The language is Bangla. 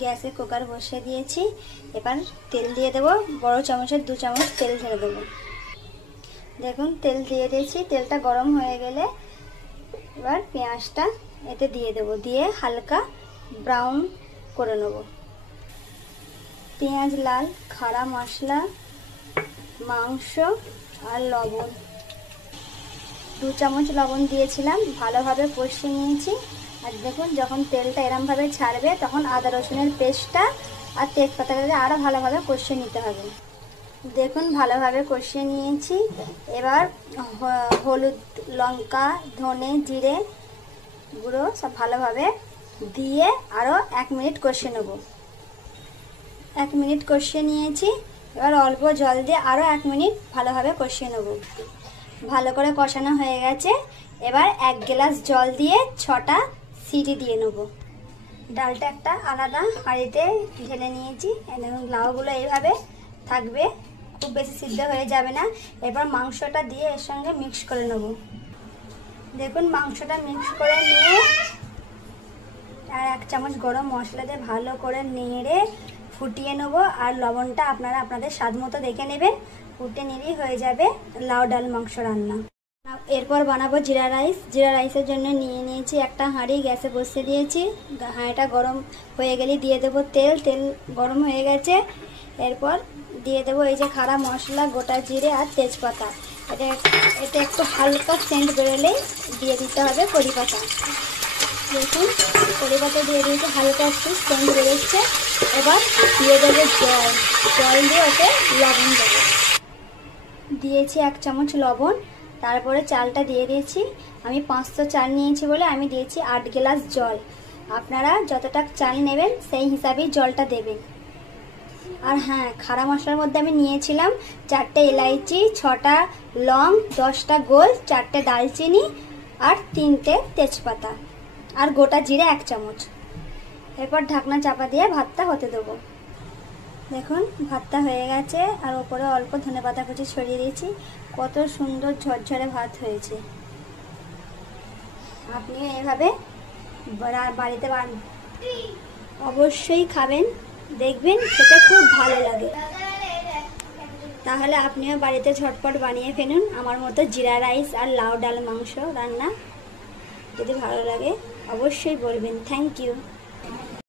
গ্যাসে কুকার বসিয়ে দিয়েছি। এবার তেল দিয়ে দেবো, বড় চামচের 2 চামচ তেল ঢেলে দেবো। দেখুন তেল দিয়ে দিয়েছি। তেলটা গরম হয়ে গেলে এবার পেঁয়াজটা এতে দিয়ে দেবো, দিয়ে হালকা ব্রাউন করে নেব। পেঁয়াজ লাল, খাড়া মশলা, মাংস আর লবণ, 2 চামচ লবণ দিয়েছিলাম, ভালোভাবে কষিয়ে নিয়েছি। আর দেখুন যখন তেলটা এরমভাবে ছাড়বে তখন আদা রসুনের পেস্টটা আর তেজপাতাটাকে আরও ভালোভাবে কষিয়ে নিতে হবে। দেখুন ভালোভাবে কষিয়ে নিয়েছি। এবার হলুদ, লঙ্কা, ধনে, জিরে গুঁড়ো সব ভালোভাবে দিয়ে আরও 1 মিনিট কষিয়ে নেব। 1 মিনিট কষিয়ে নিয়েছি। এবার অল্প জল দিয়ে আরও 1 মিনিট ভালোভাবে কষিয়ে নেব। ভালো করে কষানো হয়ে গেছে। এবার 1 গ্লাস জল দিয়ে 6টা সিটি দিয়ে নেব। ডালটা একটা আলাদা হাঁড়িতে ঢেলে নিয়েছি। লাউগুলো এইভাবে থাকবে, খুব বেশি সিদ্ধ হয়ে যাবে না। এবার মাংসটা দিয়ে এর সঙ্গে মিক্স করে নেব। দেখুন মাংসটা মিক্স করে নিয়ে আর 1 চামচ গরম মশলা দিয়ে ভালো করে নেড়ে ফুটিয়ে নেব। আর লবণটা আপনারা আপনাদের স্বাদ মতো দেখে নেবেন। ফুটে নিলেই হয়ে যাবে লাউ ডাল মাংস রান্না। এরপর বানাবো জিরা রাইস। জিরা রাইসের জন্য নিয়ে নিয়েছি একটা হাঁড়ি, গ্যাসে বসিয়ে দিয়েছি। হাঁড়িটা গরম হয়ে গেলে দিয়ে দেবো তেল। তেল গরম হয়ে গেছে। এরপর দিয়ে দেবো এই যে খাড়া মশলা, গোটা জিরে আর তেজপাতা। এটা একটু হালকা সেন্ট বেরোলেই দিয়ে দিতে হবে কড়ি পাতা। দেখুন কড়ি পাতা দিয়ে দিয়েছি, হালকা একটু সেন্ট বেরোচ্ছে। এবার দিয়ে দেবো জল। জল দিয়ে ওকে লবণ দেবো। দিয়েছি 1 চামচ লবণ। তারপরে চালটা দিয়ে দিয়েছি। আমি 500 চাল নিয়েছি বলে আমি দিয়েছি 8 গ্লাস জল। আপনারা যতটা চাল নেবেন সেই হিসাবেই জলটা দেবেন। আর হ্যাঁ, খাড়া মশলার মধ্যে আমি নিয়েছিলাম 4টে এলাইচি, 6টা লং, 10টা গোল, 4টে দালচিনি আর 3টে তেজপাতা আর গোটা জিরে 1 চামচ। এরপর ঢাকনা চাপা দিয়ে ভাতটা হতে দেবো। দেখুন ভাতটা হয়ে গেছে। আর ওপরে অল্প ধনেপাতা কুচি ছড়িয়ে দিয়েছি। কত সুন্দর ঝরঝরে ভাত হয়েছে। আপনিও এভাবে বাড়িতে অবশ্যই খাবেন, দেখবেন খেতে খুব ভালো লাগে। তাহলে আপনিও বাড়িতে ঝটপট বানিয়ে ফেলুন আমার মতো জিরা রাইস আর লাউ ডাল মাংস রান্না। যদি ভালো লাগে অবশ্যই বলবেন। Thank you.